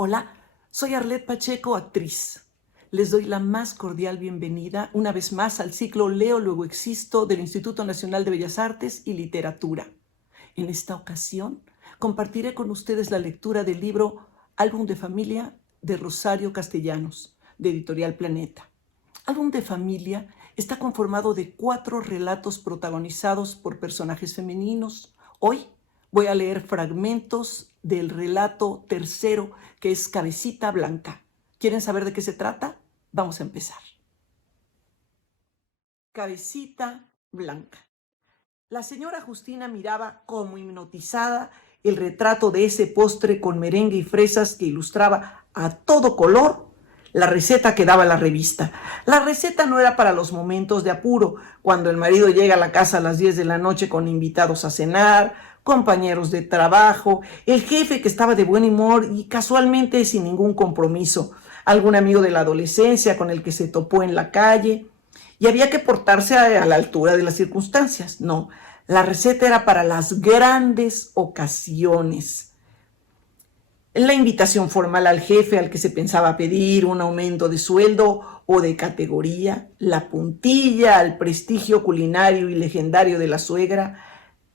Hola, soy Arlet Pacheco, actriz. Les doy la más cordial bienvenida una vez más al ciclo Leo, luego existo del Instituto Nacional de Bellas Artes y Literatura. En esta ocasión compartiré con ustedes la lectura del libro Álbum de Familia de Rosario Castellanos, de Editorial Planeta. Álbum de Familia está conformado de 4 relatos protagonizados por personajes femeninos. Hoy voy a leer fragmentos del relato tercero, que es Cabecita Blanca. ¿Quieren saber de qué se trata? Vamos a empezar. Cabecita Blanca. La señora Justina miraba como hipnotizada el retrato de ese postre con merengue y fresas que ilustraba a todo color la receta que daba la revista. La receta no era para los momentos de apuro, cuando el marido llega a la casa a las 10 de la noche con invitados a cenar, compañeros de trabajo, el jefe que estaba de buen humor y casualmente sin ningún compromiso, algún amigo de la adolescencia con el que se topó en la calle, y había que portarse a la altura de las circunstancias. No, la receta era para las grandes ocasiones. La invitación formal al jefe al que se pensaba pedir un aumento de sueldo o de categoría, la puntilla al prestigio culinario y legendario de la suegra,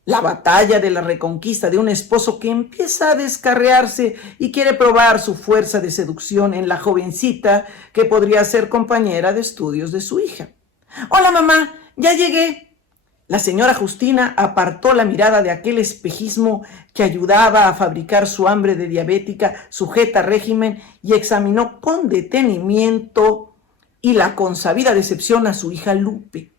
la batalla de la reconquista de un esposo que empieza a descarriarse y quiere probar su fuerza de seducción en la jovencita que podría ser compañera de estudios de su hija. «Hola, mamá, ya llegué». La señora Justina apartó la mirada de aquel espejismo que ayudaba a fabricar su hambre de diabética sujeta a régimen y examinó con detenimiento y la consabida decepción a su hija Lupe.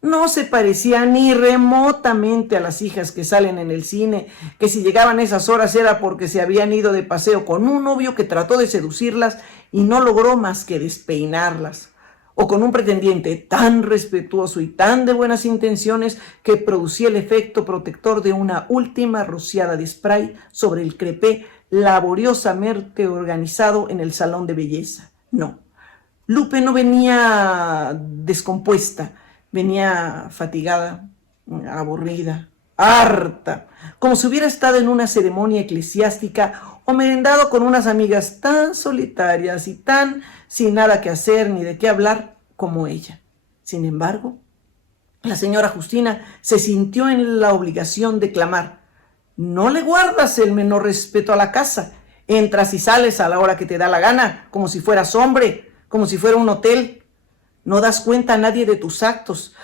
No se parecía ni remotamente a las hijas que salen en el cine, que si llegaban a esas horas era porque se habían ido de paseo con un novio que trató de seducirlas y no logró más que despeinarlas, o con un pretendiente tan respetuoso y tan de buenas intenciones que producía el efecto protector de una última rociada de spray sobre el crepé laboriosamente organizado en el salón de belleza. No, Lupe no venía descompuesta, venía fatigada, aburrida, harta, como si hubiera estado en una ceremonia eclesiástica o merendado con unas amigas tan solitarias y tan sin nada que hacer ni de qué hablar como ella. Sin embargo, la señora Justina se sintió en la obligación de clamar: «No le guardas el menor respeto a la casa. Entras y sales a la hora que te da la gana, como si fueras hombre, como si fuera un hotel. No das cuenta a nadie de tus actos.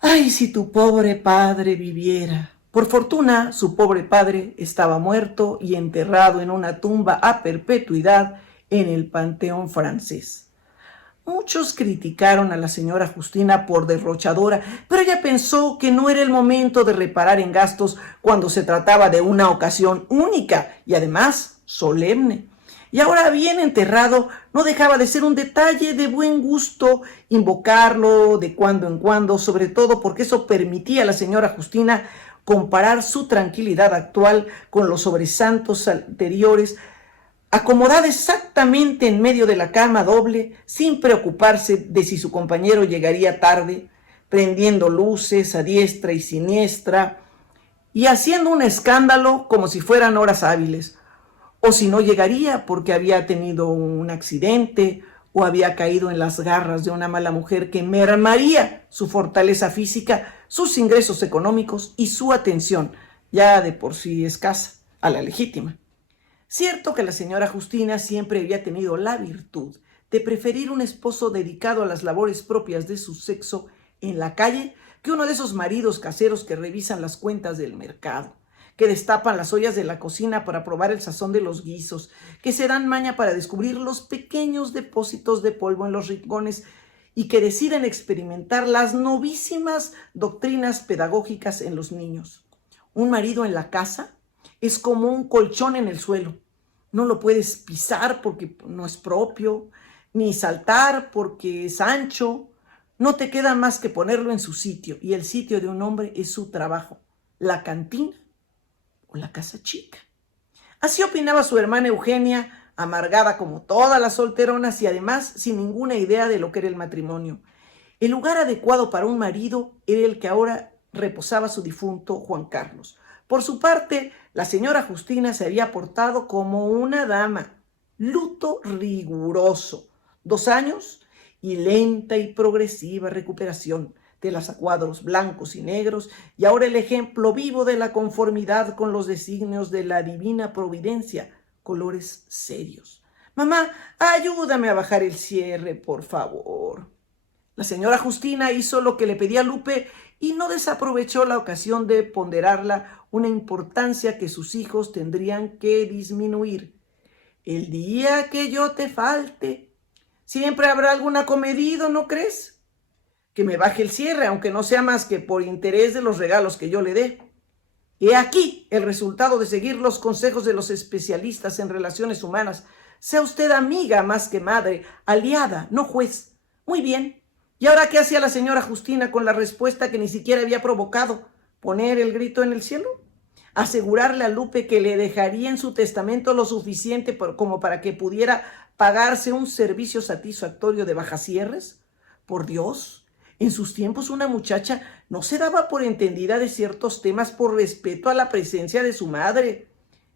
Ay, si tu pobre padre viviera». Por fortuna, su pobre padre estaba muerto y enterrado en una tumba a perpetuidad en el Panteón francés. Muchos criticaron a la señora Justina por derrochadora, pero ella pensó que no era el momento de reparar en gastos cuando se trataba de una ocasión única y además solemne. Y ahora, bien enterrado, no dejaba de ser un detalle de buen gusto invocarlo de cuando en cuando, sobre todo porque eso permitía a la señora Justina comparar su tranquilidad actual con los sobresaltos anteriores, acomodada exactamente en medio de la cama doble, sin preocuparse de si su compañero llegaría tarde, prendiendo luces a diestra y siniestra y haciendo un escándalo como si fueran horas hábiles, o si no llegaría porque había tenido un accidente o había caído en las garras de una mala mujer que mermaría su fortaleza física, sus ingresos económicos y su atención, ya de por sí escasa, a la legítima. Cierto que la señora Justina siempre había tenido la virtud de preferir un esposo dedicado a las labores propias de su sexo en la calle que uno de esos maridos caseros que revisan las cuentas del mercado, que destapan las ollas de la cocina para probar el sazón de los guisos, que se dan maña para descubrir los pequeños depósitos de polvo en los rincones y que deciden experimentar las novísimas doctrinas pedagógicas en los niños. Un marido en la casa es como un colchón en el suelo. No lo puedes pisar porque no es propio, ni saltar porque es ancho. No te queda más que ponerlo en su sitio, y el sitio de un hombre es su trabajo, la cantina o la casa chica. Así opinaba su hermana Eugenia, amargada como todas las solteronas y además sin ninguna idea de lo que era el matrimonio. El lugar adecuado para un marido era el que ahora reposaba su difunto Juan Carlos, Por su parte, la señora Justina se había portado como una dama. Luto riguroso, 2 años y lenta y progresiva recuperación de las a cuadros blancos y negros, y ahora el ejemplo vivo de la conformidad con los designios de la divina providencia, colores serios. Mamá, ayúdame a bajar el cierre, por favor. La señora Justina hizo lo que le pedía Lupe y no desaprovechó la ocasión de ponderarla una importancia que sus hijos tendrían que disminuir. El día que yo te falte, siempre habrá algún acomedido, ¿no crees? Que me baje el cierre, aunque no sea más que por interés de los regalos que yo le dé. He aquí el resultado de seguir los consejos de los especialistas en relaciones humanas. Sea usted amiga más que madre, aliada, no juez. Muy bien. ¿Y ahora qué hacía la señora Justina con la respuesta que ni siquiera había provocado? ¿Poner el grito en el cielo? ¿Asegurarle a Lupe que le dejaría en su testamento lo suficiente como para que pudiera pagarse un servicio satisfactorio de bajacierres? Por Dios, en sus tiempos una muchacha no se daba por entendida de ciertos temas por respeto a la presencia de su madre.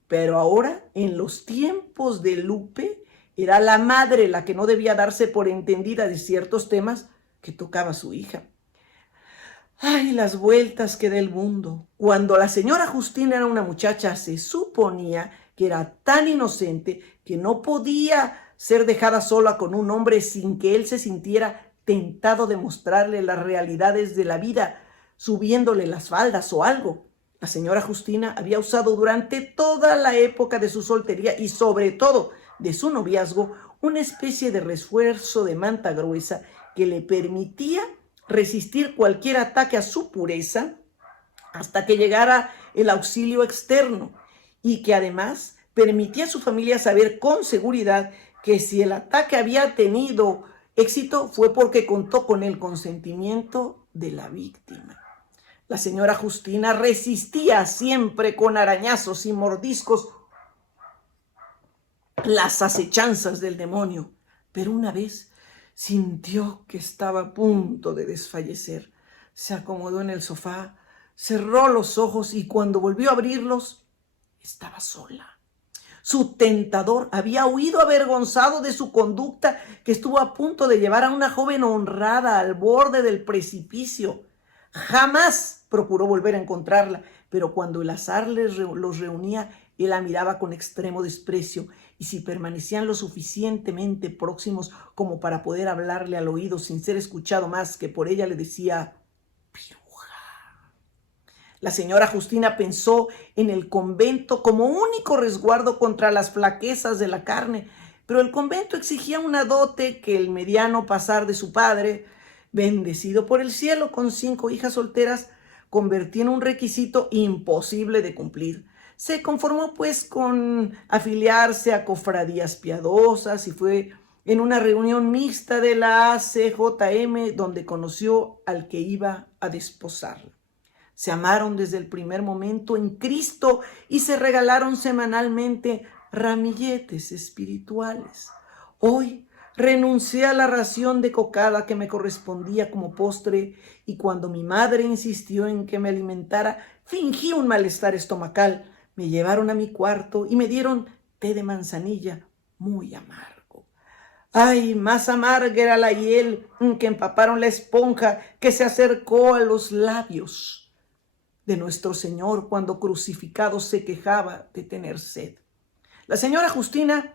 Pero ahora, en los tiempos de Lupe, era la madre la que no debía darse por entendida de ciertos temas que tocaba a su hija. Ay, las vueltas que da el mundo. Cuando la señora Justina era una muchacha, se suponía que era tan inocente que no podía ser dejada sola con un hombre sin que él se sintiera tentado de mostrarle las realidades de la vida, subiéndole las faldas o algo. La señora Justina había usado durante toda la época de su soltería y sobre todo de su noviazgo una especie de refuerzo de manta gruesa que le permitía resistir cualquier ataque a su pureza hasta que llegara el auxilio externo, y que además permitía a su familia saber con seguridad que si el ataque había tenido éxito fue porque contó con el consentimiento de la víctima. La señora Justina resistía siempre con arañazos y mordiscos las acechanzas del demonio, pero una vez sintió que estaba a punto de desfallecer. Se acomodó en el sofá, cerró los ojos y cuando volvió a abrirlos, estaba sola. Su tentador había huido avergonzado de su conducta que estuvo a punto de llevar a una joven honrada al borde del precipicio. Jamás procuró volver a encontrarla, pero cuando el azar los reunía, él la miraba con extremo desprecio, y si permanecían lo suficientemente próximos como para poder hablarle al oído sin ser escuchado más que por ella, le decía: piruja. La señora Justina pensó en el convento como único resguardo contra las flaquezas de la carne, pero el convento exigía una dote que el mediano pasar de su padre, bendecido por el cielo con 5 hijas solteras, convertía en un requisito imposible de cumplir. Se conformó pues con afiliarse a cofradías piadosas y fue en una reunión mixta de la ACJM donde conoció al que iba a desposarla. Se amaron desde el primer momento en Cristo y se regalaron semanalmente ramilletes espirituales. Hoy renuncié a la ración de cocada que me correspondía como postre, y cuando mi madre insistió en que me alimentara, fingí un malestar estomacal. Me llevaron a mi cuarto y me dieron té de manzanilla muy amargo. Ay, más amarga era la hiel que empaparon la esponja que se acercó a los labios de nuestro Señor cuando crucificado se quejaba de tener sed. La señora Justina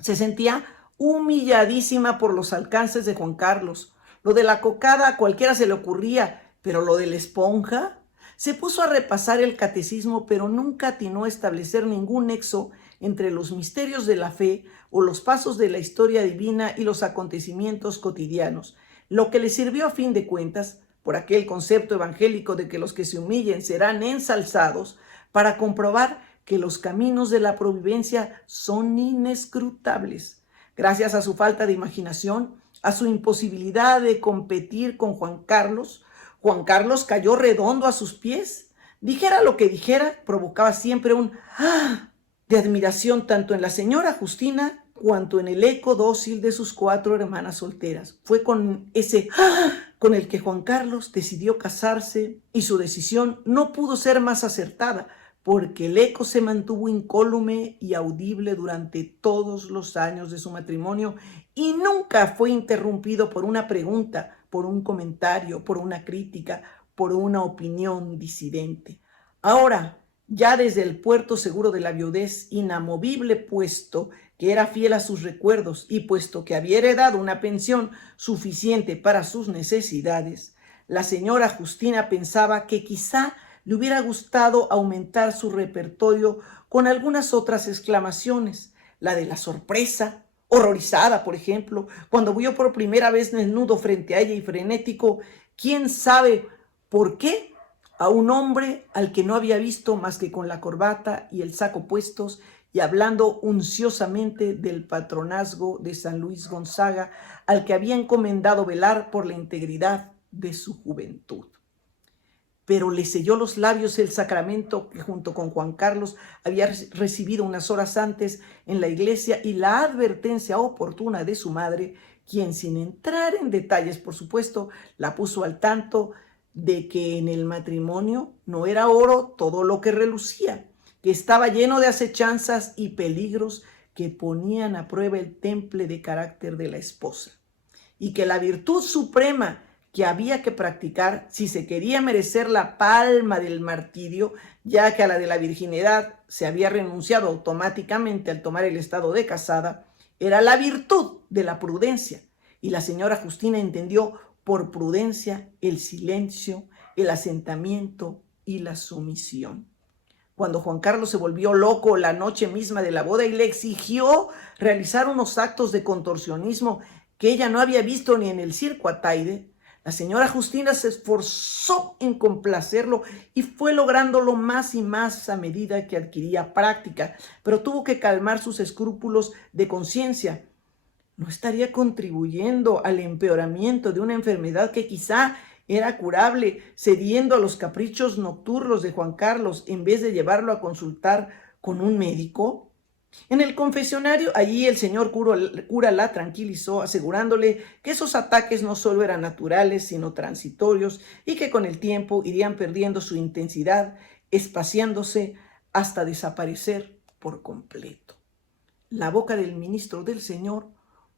se sentía humilladísima por los alcances de Juan Carlos. Lo de la cocada a cualquiera se le ocurría, pero lo de la esponja. Se puso a repasar el catecismo, pero nunca atinó a establecer ningún nexo entre los misterios de la fe o los pasos de la historia divina y los acontecimientos cotidianos, lo que le sirvió a fin de cuentas, por aquel concepto evangélico de que los que se humillen serán ensalzados, para comprobar que los caminos de la providencia son inescrutables. Gracias a su falta de imaginación, a su imposibilidad de competir con Juan Carlos cayó redondo a sus pies. Dijera lo que dijera, provocaba siempre un ¡ah! De admiración tanto en la señora Justina cuanto en el eco dócil de sus 4 hermanas solteras. Fue con ese ¡ah! Con el que Juan Carlos decidió casarse, y su decisión no pudo ser más acertada, porque el eco se mantuvo incólume y audible durante todos los años de su matrimonio y nunca fue interrumpido por una pregunta, por un comentario, por una crítica, por una opinión disidente. Ahora, ya desde el puerto seguro de la viudez, inamovible, puesto que era fiel a sus recuerdos y puesto que había heredado una pensión suficiente para sus necesidades, la señora Justina pensaba que quizá le hubiera gustado aumentar su repertorio con algunas otras exclamaciones, la de la sorpresa, horrorizada, por ejemplo, cuando vio por primera vez desnudo frente a ella y frenético, quién sabe por qué, a un hombre al que no había visto más que con la corbata y el saco puestos y hablando unciosamente del patronazgo de San Luis Gonzaga, al que había encomendado velar por la integridad de su juventud. Pero le selló los labios el sacramento que junto con Juan Carlos había recibido unas horas antes en la iglesia y la advertencia oportuna de su madre, quien, sin entrar en detalles, por supuesto, la puso al tanto de que en el matrimonio no era oro todo lo que relucía, que estaba lleno de acechanzas y peligros que ponían a prueba el temple de carácter de la esposa, y que la virtud suprema que había que practicar si se quería merecer la palma del martirio, ya que a la de la virginidad se había renunciado automáticamente al tomar el estado de casada, era la virtud de la prudencia. Y la señora Justina entendió por prudencia el silencio, el asentamiento y la sumisión. Cuando Juan Carlos se volvió loco la noche misma de la boda y le exigió realizar unos actos de contorsionismo que ella no había visto ni en el circo Ataide, la señora Justina se esforzó en complacerlo y fue lográndolo más y más a medida que adquiría práctica, pero tuvo que calmar sus escrúpulos de conciencia. ¿No estaría contribuyendo al empeoramiento de una enfermedad que quizá era curable, cediendo a los caprichos nocturnos de Juan Carlos en vez de llevarlo a consultar con un médico? En el confesionario, allí el señor cura la tranquilizó, asegurándole que esos ataques no solo eran naturales, sino transitorios, y que con el tiempo irían perdiendo su intensidad, espaciándose hasta desaparecer por completo. La boca del ministro del Señor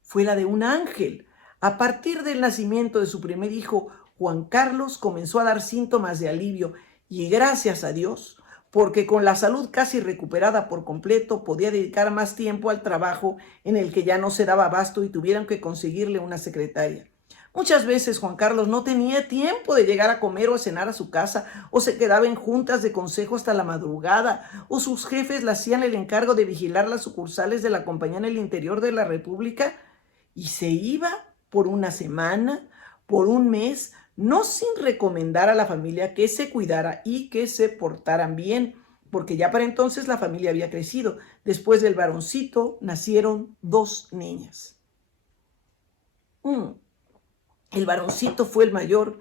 fue la de un ángel. A partir del nacimiento de su primer hijo, Juan Carlos comenzó a dar síntomas de alivio y, gracias a Dios, porque con la salud casi recuperada por completo podía dedicar más tiempo al trabajo en el que ya no se daba abasto y tuvieron que conseguirle una secretaria. Muchas veces Juan Carlos no tenía tiempo de llegar a comer o a cenar a su casa, o se quedaba en juntas de consejo hasta la madrugada, o sus jefes le hacían el encargo de vigilar las sucursales de la compañía en el interior de la República, y se iba por una semana, por un mes, no sin recomendar a la familia que se cuidara y que se portaran bien, porque ya para entonces la familia había crecido. Después del varoncito nacieron 2 niñas. El varoncito fue el mayor,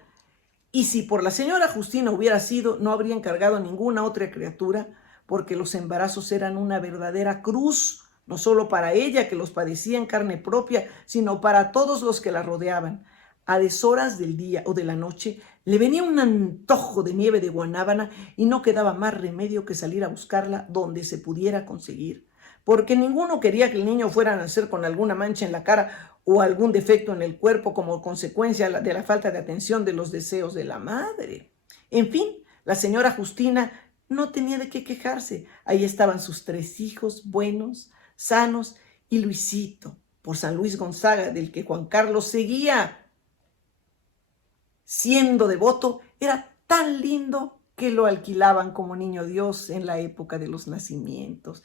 y si por la señora Justina hubiera sido, no habría encargado ninguna otra criatura, porque los embarazos eran una verdadera cruz, no solo para ella, que los padecía en carne propia, sino para todos los que la rodeaban. A deshoras del día o de la noche le venía un antojo de nieve de guanábana y no quedaba más remedio que salir a buscarla donde se pudiera conseguir, porque ninguno quería que el niño fuera a nacer con alguna mancha en la cara o algún defecto en el cuerpo como consecuencia de la falta de atención de los deseos de la madre. En fin, la señora Justina no tenía de qué quejarse. Ahí estaban sus 3 hijos buenos, sanos, y Luisito, por San Luis Gonzaga, del que Juan Carlos seguía siendo devoto, era tan lindo que lo alquilaban como niño Dios en la época de los nacimientos.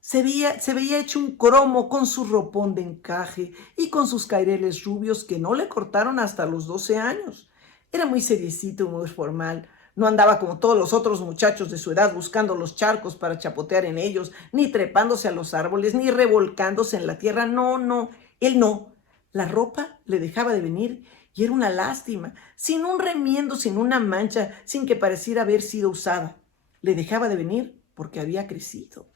Se veía hecho un cromo con su ropón de encaje y con sus caireles rubios que no le cortaron hasta los 12 años. Era muy seriecito y muy formal. No andaba como todos los otros muchachos de su edad buscando los charcos para chapotear en ellos, ni trepándose a los árboles, ni revolcándose en la tierra. No, él no. La ropa le dejaba de venir y era una lástima, sin un remiendo, sin una mancha, sin que pareciera haber sido usada. Le dejaba de venir porque había crecido.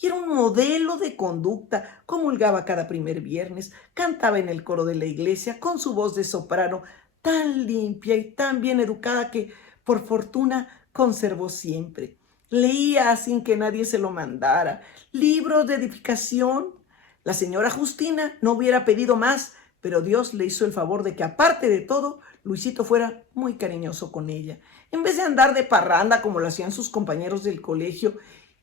Y era un modelo de conducta, comulgaba cada primer viernes, cantaba en el coro de la iglesia con su voz de soprano tan limpia y tan bien educada que, por fortuna, conservó siempre. Leía sin que nadie se lo mandara, libros de edificación. La señora Justina no hubiera pedido más, pero Dios le hizo el favor de que, aparte de todo, Luisito fuera muy cariñoso con ella. En vez de andar de parranda como lo hacían sus compañeros del colegio,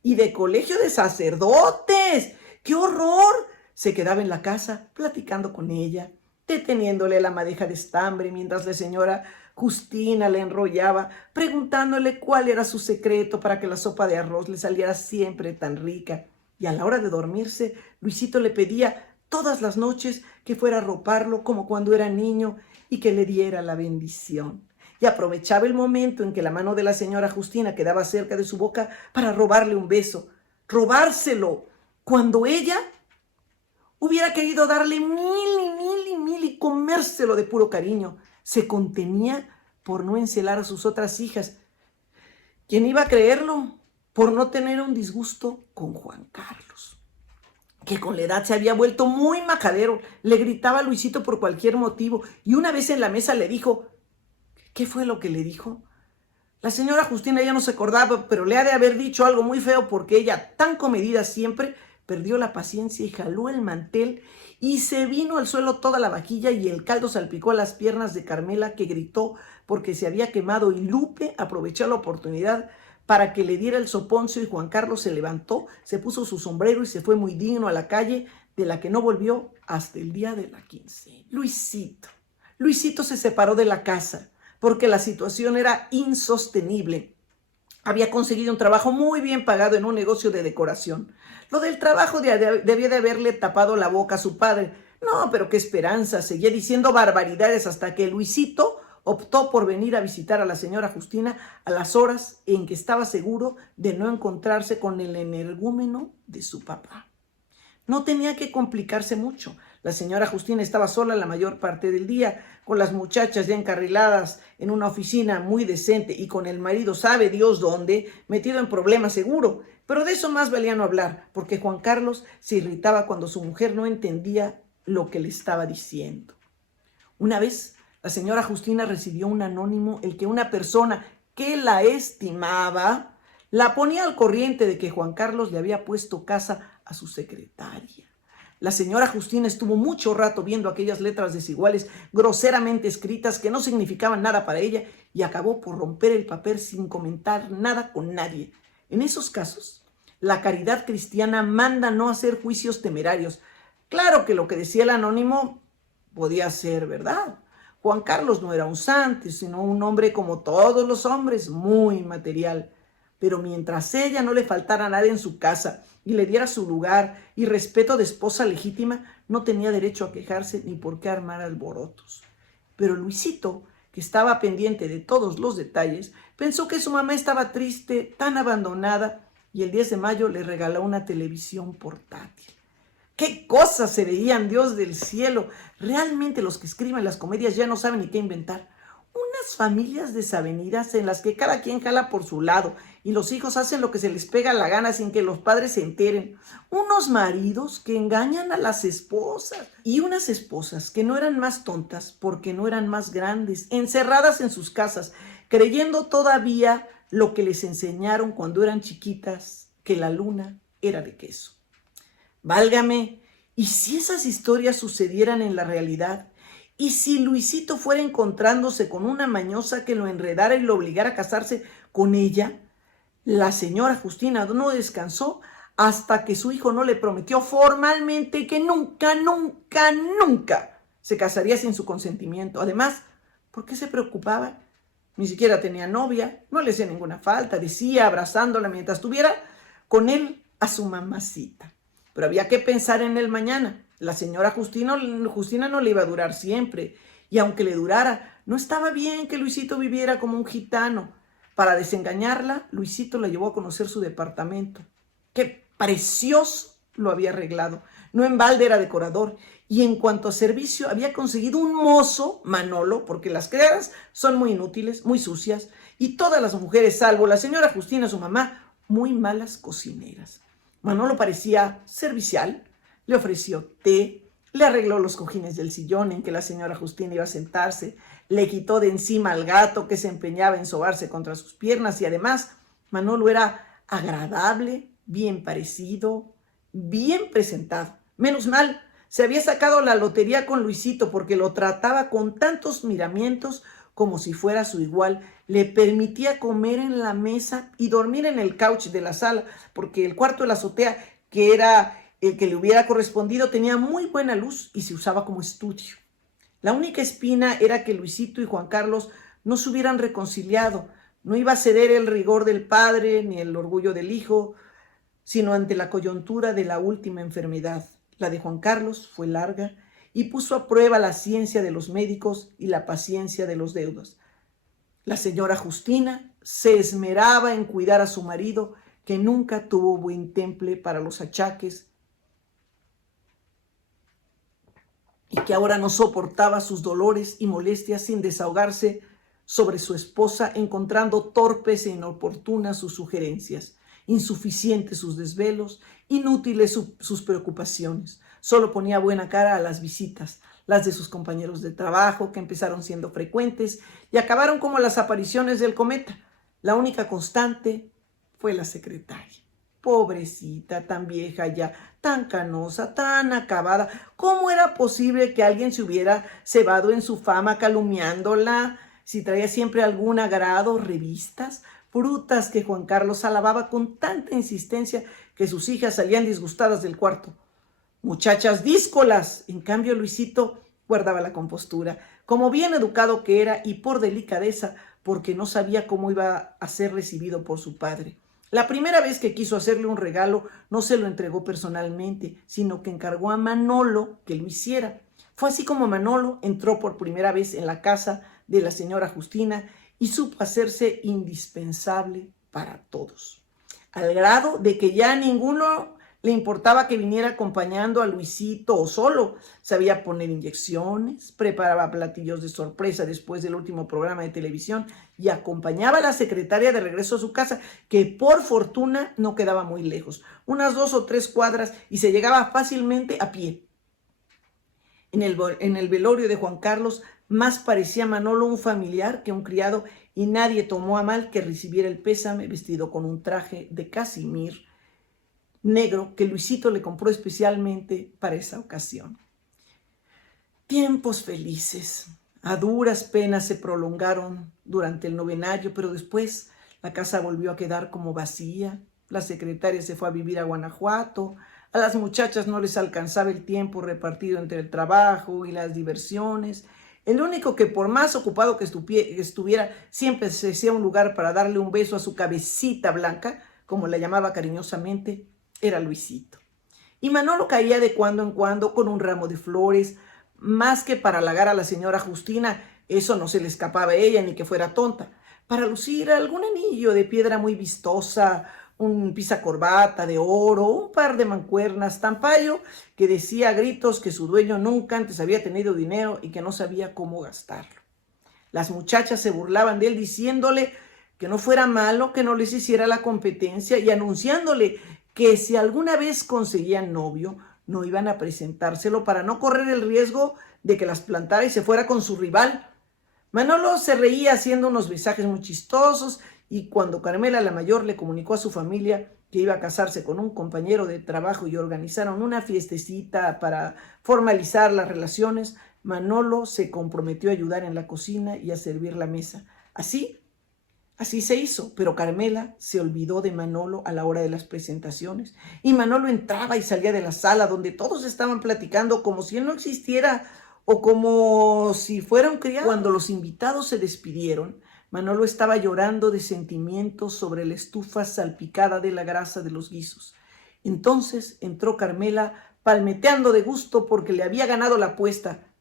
y de colegio de sacerdotes. ¡Qué horror! Se quedaba en la casa platicando con ella, deteniéndole la madeja de estambre mientras la señora Justina le enrollaba, preguntándole cuál era su secreto para que la sopa de arroz le saliera siempre tan rica. Y a la hora de dormirse, Luisito le pedía todas las noches que fuera a roparlo como cuando era niño y que le diera la bendición. Y aprovechaba el momento en que la mano de la señora Justina quedaba cerca de su boca para robarle un beso, robárselo, cuando ella hubiera querido darle mil y comérselo de puro cariño. Se contenía por no encelar a sus otras hijas. ¿Quién iba a creerlo? Por no tener un disgusto con Juan Carlos, que con la edad se había vuelto muy majadero. Le gritaba a Luisito por cualquier motivo y una vez en la mesa le dijo: ¿qué fue lo que le dijo? La señora Justina ya no se acordaba, pero le ha de haber dicho algo muy feo porque ella, tan comedida siempre, perdió la paciencia y jaló el mantel y se vino al suelo toda la vaquilla y el caldo salpicó a las piernas de Carmela, que gritó porque se había quemado, y Lupe aprovechó la oportunidad para que le diera el soponcio y Juan Carlos se levantó, se puso su sombrero y se fue muy digno a la calle, de la que no volvió hasta el día de la quincena. Luisito se separó de la casa porque la situación era insostenible. Había conseguido un trabajo muy bien pagado en un negocio de decoración. Lo del trabajo debía de haberle tapado la boca a su padre. No, pero qué esperanza. Seguía diciendo barbaridades hasta que Luisito optó por venir a visitar a la señora Justina a las horas en que estaba seguro de no encontrarse con el energúmeno de su papá. No tenía que complicarse mucho. La señora Justina estaba sola la mayor parte del día, con las muchachas ya encarriladas en una oficina muy decente y con el marido sabe Dios dónde, metido en problemas seguro. Pero de eso más valía no hablar, porque Juan Carlos se irritaba cuando su mujer no entendía lo que le estaba diciendo. Una vez, la señora Justina recibió un anónimo, el que una persona que la estimaba la ponía al corriente de que Juan Carlos le había puesto casa a su secretaria. La señora Justina estuvo mucho rato viendo aquellas letras desiguales, groseramente escritas, que no significaban nada para ella, y acabó por romper el papel sin comentar nada con nadie. En esos casos, la caridad cristiana manda no hacer juicios temerarios. Claro que lo que decía el anónimo podía ser verdad. Juan Carlos no era un santo, sino un hombre como todos los hombres, muy material. Pero mientras ella no le faltara nada en su casa y le diera su lugar y respeto de esposa legítima, no tenía derecho a quejarse ni por qué armar alborotos. Pero Luisito, que estaba pendiente de todos los detalles, pensó que su mamá estaba triste, tan abandonada, y el 10 de mayo le regaló una televisión portátil. ¡Qué cosas se veían, Dios del cielo! Realmente los que escriben las comedias ya no saben ni qué inventar. Unas familias desavenidas en las que cada quien jala por su lado y los hijos hacen lo que se les pega la gana sin que los padres se enteren. Unos maridos que engañan a las esposas y unas esposas que no eran más tontas porque no eran más grandes, encerradas en sus casas, creyendo todavía lo que les enseñaron cuando eran chiquitas, que la luna era de queso. Válgame, ¿y si esas historias sucedieran en la realidad? ¿Y si Luisito fuera encontrándose con una mañosa que lo enredara y lo obligara a casarse con ella? La señora Justina no descansó hasta que su hijo no le prometió formalmente que nunca se casaría sin su consentimiento. Además, ¿por qué se preocupaba? Ni siquiera tenía novia, no le hacía ninguna falta, decía, abrazándola mientras tuviera con él a su mamacita. Pero había que pensar en el mañana. La señora Justina no le iba a durar siempre. Y aunque le durara, no estaba bien que Luisito viviera como un gitano. Para desengañarla, Luisito la llevó a conocer su departamento. ¡Qué precioso lo había arreglado! No en balde era decorador. Y en cuanto a servicio, había conseguido un mozo, Manolo, porque las criadas son muy inútiles, muy sucias, y todas las mujeres, salvo la señora Justina, su mamá, muy malas cocineras. Manolo parecía servicial, le ofreció té, le arregló los cojines del sillón en que la señora Justina iba a sentarse, le quitó de encima al gato que se empeñaba en sobarse contra sus piernas y además Manolo era agradable, bien parecido, bien presentado. Menos mal, se había sacado la lotería con Luisito porque lo trataba con tantos miramientos como si fuera su igual. Le permitía comer en la mesa y dormir en el couch de la sala, porque el cuarto de la azotea, que era el que le hubiera correspondido, tenía muy buena luz y se usaba como estudio. La única espina era que Luisito y Juan Carlos no se hubieran reconciliado. No iba a ceder el rigor del padre ni el orgullo del hijo, sino ante la coyuntura de la última enfermedad. La de Juan Carlos fue larga y puso a prueba la ciencia de los médicos y la paciencia de los deudos. La señora Justina se esmeraba en cuidar a su marido, que nunca tuvo buen temple para los achaques y que ahora no soportaba sus dolores y molestias sin desahogarse sobre su esposa, encontrando torpes e inoportunas sus sugerencias, insuficientes sus desvelos, inútiles sus preocupaciones. Solo ponía buena cara a las visitas, las de sus compañeros de trabajo, que empezaron siendo frecuentes y acabaron como las apariciones del cometa. La única constante fue la secretaria. Pobrecita, tan vieja ya, tan canosa, tan acabada. ¿Cómo era posible que alguien se hubiera cebado en su fama calumniándola? Si traía siempre algún agrado, revistas, frutas que Juan Carlos alababa con tanta insistencia que sus hijas salían disgustadas del cuarto. Muchachas díscolas. En cambio, Luisito guardaba la compostura, como bien educado que era y por delicadeza, porque no sabía cómo iba a ser recibido por su padre. La primera vez que quiso hacerle un regalo, no se lo entregó personalmente, sino que encargó a Manolo que lo hiciera. Fue así como Manolo entró por primera vez en la casa de la señora Justina y supo hacerse indispensable para todos, al grado de que ya a ninguno le importaba que viniera acompañando a Luisito o solo. Sabía poner inyecciones, preparaba platillos de sorpresa después del último programa de televisión y acompañaba a la secretaria de regreso a su casa, que por fortuna no quedaba muy lejos, unas 2 o 3 cuadras, y se llegaba fácilmente a pie. En el velorio de Juan Carlos más parecía Manolo un familiar que un criado, y nadie tomó a mal que recibiera el pésame vestido con un traje de casimir negro que Luisito le compró especialmente para esa ocasión. Tiempos felices. A duras penas se prolongaron durante el novenario, pero después la casa volvió a quedar como vacía. La secretaria se fue a vivir a Guanajuato. A las muchachas no les alcanzaba el tiempo repartido entre el trabajo y las diversiones. El único que, por más ocupado que estuviera, siempre se hacía un lugar para darle un beso a su cabecita blanca, como la llamaba cariñosamente, era Luisito. Y Manolo caía de cuando en cuando con un ramo de flores, más que para halagar a la señora Justina, eso no se le escapaba a ella ni que fuera tonta, para lucir algún anillo de piedra muy vistosa, un pisacorbata de oro, un par de mancuernas, tampayo que decía a gritos que su dueño nunca antes había tenido dinero y que no sabía cómo gastarlo. Las muchachas se burlaban de él diciéndole que no fuera malo, que no les hiciera la competencia y anunciándole que si alguna vez conseguían novio, no iban a presentárselo para no correr el riesgo de que las plantara y se fuera con su rival. Manolo se reía haciendo unos visajes muy chistosos, y cuando Carmela la mayor le comunicó a su familia que iba a casarse con un compañero de trabajo y organizaron una fiestecita para formalizar las relaciones, Manolo se comprometió a ayudar en la cocina y a servir la mesa. Así se hizo, pero Carmela se olvidó de Manolo a la hora de las presentaciones, y Manolo entraba y salía de la sala donde todos estaban platicando como si él no existiera o como si fuera un criado. Cuando los invitados se despidieron, Manolo estaba llorando de sentimientos sobre la estufa salpicada de la grasa de los guisos. Entonces entró Carmela palmeteando de gusto porque le había ganado la apuesta.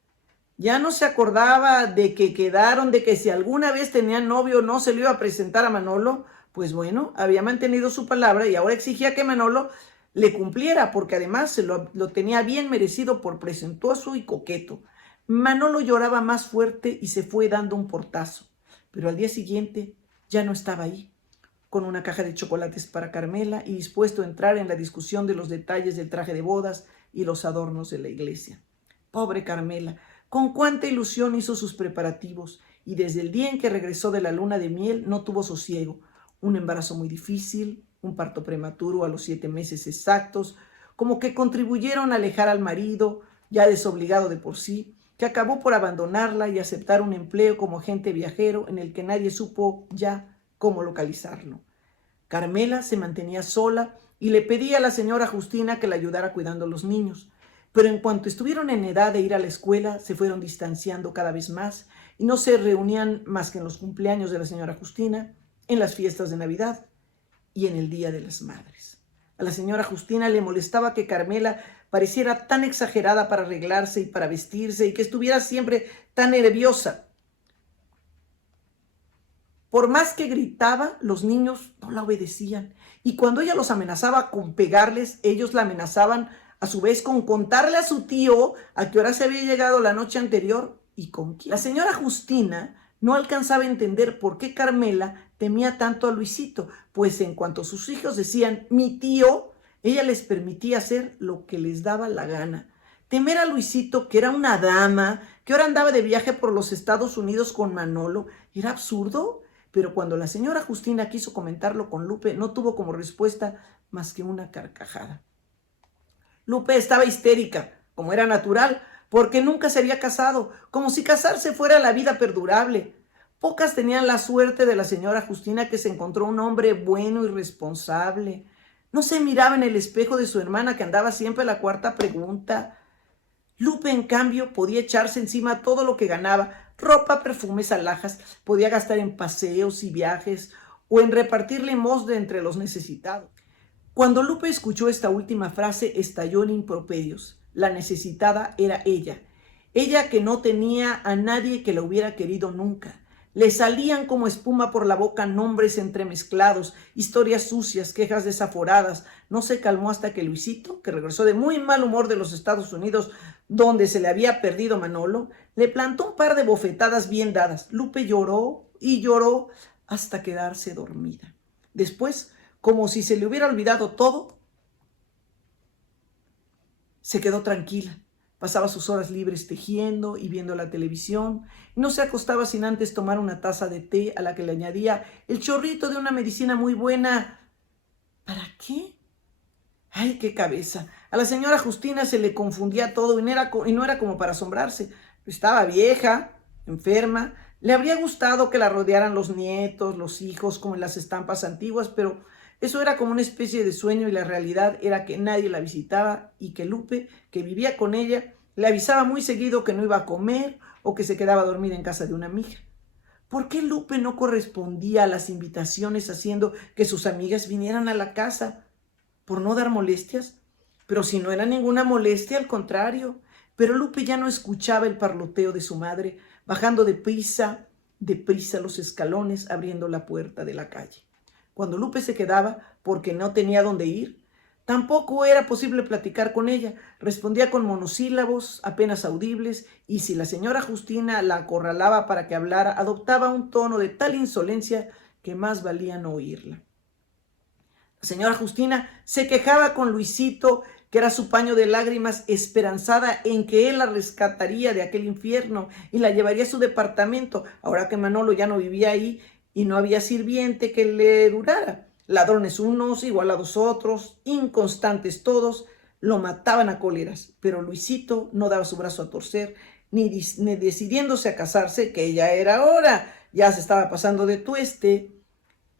Ya no se acordaba de que quedaron, de que si alguna vez tenía novio no se le iba a presentar a Manolo. Pues bueno, había mantenido su palabra y ahora exigía que Manolo le cumpliera, porque además se lo tenía bien merecido por presuntuoso y coqueto. Manolo lloraba más fuerte y se fue dando un portazo, pero al día siguiente ya no estaba ahí. con una caja de chocolates para Carmela y dispuesto a entrar en la discusión de los detalles del traje de bodas y los adornos de la iglesia. Pobre Carmela, con cuánta ilusión hizo sus preparativos, y desde el día en que regresó de la luna de miel no tuvo sosiego. Un embarazo muy difícil, un parto prematuro a los 7 meses exactos, como que contribuyeron a alejar al marido, ya desobligado de por sí, que acabó por abandonarla y aceptar un empleo como agente viajero en el que nadie supo ya cómo localizarlo. Carmela se mantenía sola y le pedía a la señora Justina que la ayudara cuidando a los niños. Pero en cuanto estuvieron en edad de ir a la escuela, se fueron distanciando cada vez más y no se reunían más que en los cumpleaños de la señora Justina, en las fiestas de Navidad y en el Día de las Madres. A la señora Justina le molestaba que Carmela pareciera tan exagerada para arreglarse y para vestirse y que estuviera siempre tan nerviosa. Por más que gritaba, los niños no la obedecían. Y cuando ella los amenazaba con pegarles, ellos la amenazaban a su vez con contarle a su tío a qué hora se había llegado la noche anterior y con quién. La señora Justina no alcanzaba a entender por qué Carmela temía tanto a Luisito, pues en cuanto sus hijos decían mi tío, ella les permitía hacer lo que les daba la gana. Temer a Luisito, que era una dama, que ahora andaba de viaje por los Estados Unidos con Manolo, era absurdo. Pero cuando la señora Justina quiso comentarlo con Lupe, no tuvo como respuesta más que una carcajada. Lupe estaba histérica, como era natural, porque nunca se había casado, como si casarse fuera la vida perdurable. Pocas tenían la suerte de la señora Justina, que se encontró un hombre bueno y responsable. No se miraba en el espejo de su hermana, que andaba siempre a la cuarta pregunta. Lupe, en cambio, podía echarse encima todo lo que ganaba, ropa, perfumes, alhajas, podía gastar en paseos y viajes o en repartir limosna entre los necesitados. Cuando Lupe escuchó esta última frase, estalló en improperios. La necesitada era ella, ella que no tenía a nadie que la hubiera querido nunca. Le salían como espuma por la boca nombres entremezclados, historias sucias, quejas desaforadas. No se calmó hasta que Luisito, que regresó de muy mal humor de los Estados Unidos, donde se le había perdido Manolo, le plantó un par de bofetadas bien dadas. Lupe lloró y lloró hasta quedarse dormida. Después, como si se le hubiera olvidado todo, se quedó tranquila. Pasaba sus horas libres tejiendo y viendo la televisión. No se acostaba sin antes tomar una taza de té a la que le añadía el chorrito de una medicina muy buena. ¿Para qué? ¡Ay, qué cabeza! A la señora Justina se le confundía todo y no era como para asombrarse. Estaba vieja, enferma. Le habría gustado que la rodearan los nietos, los hijos, como en las estampas antiguas, pero eso era como una especie de sueño y la realidad era que nadie la visitaba y que Lupe, que vivía con ella, le avisaba muy seguido que no iba a comer o que se quedaba dormida en casa de una amiga. ¿Por qué Lupe no correspondía a las invitaciones haciendo que sus amigas vinieran a la casa? ¿Por no dar molestias? Pero si no era ninguna molestia, al contrario. Pero Lupe ya no escuchaba el parloteo de su madre, bajando deprisa los escalones, abriendo la puerta de la calle. Cuando Lupe se quedaba porque no tenía dónde ir, tampoco era posible platicar con ella. Respondía con monosílabos apenas audibles y si la señora Justina la acorralaba para que hablara, adoptaba un tono de tal insolencia que más valía no oírla. La señora Justina se quejaba con Luisito, que era su paño de lágrimas, esperanzada en que él la rescataría de aquel infierno y la llevaría a su departamento, ahora que Manolo ya no vivía ahí y no había sirviente que le durara. Ladrones unos, igualados otros, inconstantes todos, lo mataban a cóleras, pero Luisito no daba su brazo a torcer, ni decidiéndose a casarse, que ya era hora, ya se estaba pasando de tueste,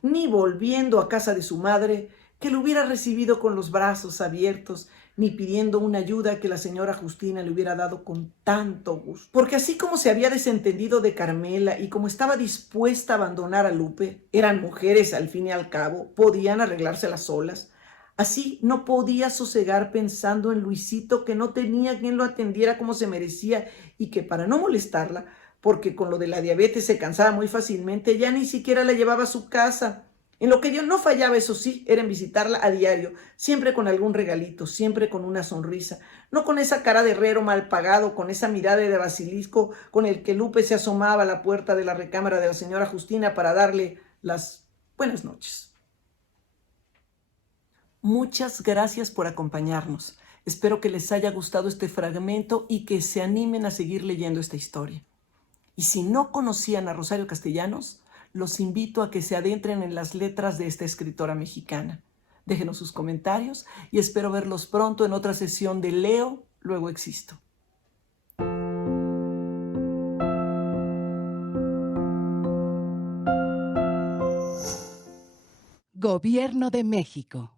ni volviendo a casa de su madre, que lo hubiera recibido con los brazos abiertos, ni pidiendo una ayuda que la señora Justina le hubiera dado con tanto gusto. Porque así como se había desentendido de Carmela y como estaba dispuesta a abandonar a Lupe, eran mujeres al fin y al cabo, podían arreglárselas solas. Así no podía sosegar pensando en Luisito, que no tenía quien lo atendiera como se merecía y que para no molestarla, porque con lo de la diabetes se cansaba muy fácilmente, ya ni siquiera la llevaba a su casa. En lo que yo no fallaba, eso sí, era en visitarla a diario, siempre con algún regalito, siempre con una sonrisa, no con esa cara de herrero mal pagado, con esa mirada de basilisco con el que Lupe se asomaba a la puerta de la recámara de la señora Justina para darle las buenas noches. Muchas gracias por acompañarnos. Espero que les haya gustado este fragmento y que se animen a seguir leyendo esta historia. Y si no conocían a Rosario Castellanos, los invito a que se adentren en las letras de esta escritora mexicana. Déjenos sus comentarios y espero verlos pronto en otra sesión de Leo, luego existo. Gobierno de México.